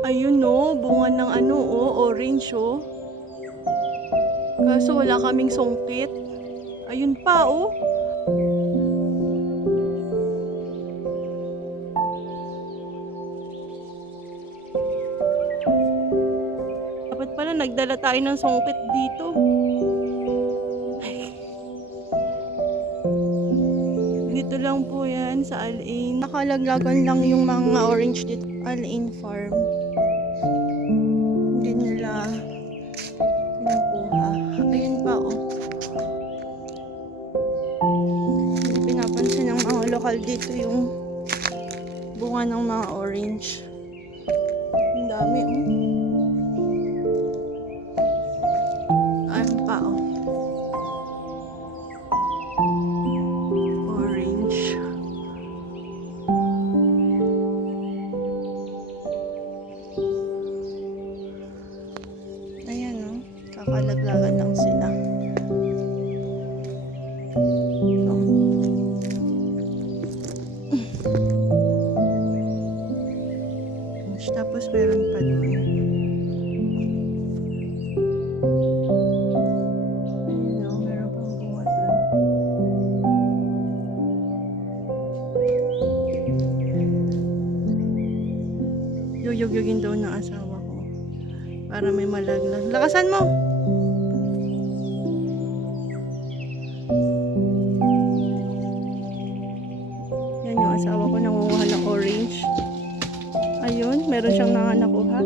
Ayun no, bunga ng ano oh, orange oh. Kaso wala kaming sungkit. Ayun pa oh. Dapat pala nagdala tayo ng sungkit dito. Dito lang po yan sa Al-Ain. Nakalaglagan lang yung mga orange dito. Al-Ain Farm. Hindi nila kinukuha. Ayun pa oh. Pinapansin ng mga lokal dito yung bunga ng mga orange. Ang dami oh. Ayun pa oh. Orange. Ayan oh. Kakalaglagan lang sila. Tapos meron pa doon. Ayun o, meron pang bunga doon. Yuyug-yugin daw ng asawa ko. Para may malaglag. Lakasan mo! Yan yung asawa ko nangunguha ng orange. Ayun, meron siyang nakuha.